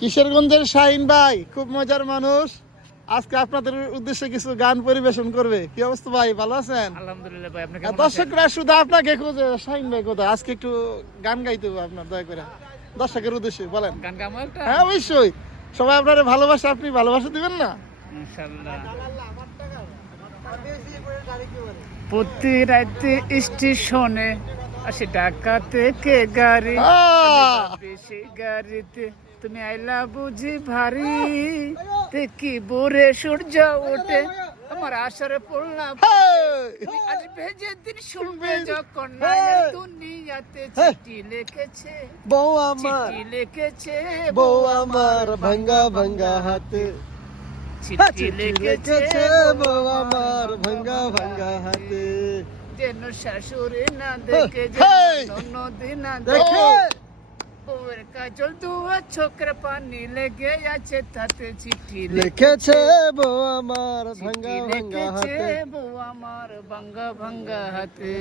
কিশোরগঞ্জের শাহিন ভাই খুব মজার মানুষ। আজকে আপনাদের উদ্দেশ্যে কিছু গান পরিবেশন করবে। কি অবস্থা ভাই, ভালো আছেন? আলহামদুলিল্লাহ ভাই, আপনি কেমন আছেন? দর্শকরা শুধু আপনাকে খোঁজে, শাহিন ভাই কোথায়? আজকে একটু গান গাইতে হবে আপনার, দয়া করে দর্শকের উদ্দেশ্যে বলেন। গান গামো একটা? হ্যাঁ অবশ্যই, সবাই আপনার ভালোবাসা, আপনি ভালোবাসা দিবেন না? ইনশাআল্লাহ। প্রতি রাতে স্টেশনে আসে ঢাকা থেকে গাড়ি, বেশি গাড়িতে তুমি আইলা বুঝি ভারী, দেখি ভোরে সূর্য ওঠে আমার আশারে পড়লাম, তুমি আসবে যেদিন শুনবে যখন মায়ের দুনিয়াতে চিঠি লিখেছে বউ আমার, চিঠি লিখেছে বউ আমার ভাঙ্গা ভাঙ্গা হাতে, চিঠি লিখেছে বউ আমার ভাঙ্গা ভাঙ্গা হাতে। যেন শাশুড়ি না দেখে, হেই! যেন ননদি না দেখে দেখে, বউয়ের কাজল দুয়া চোখের পানি লেগে আছে তাতে চিঠি লিখেছে বউ আমার চিঠি ভাঙ্গা ভাঙ্গা লিখেছে হাতে। বউ আমার ভাঙ্গা ভাঙ্গা হাতে।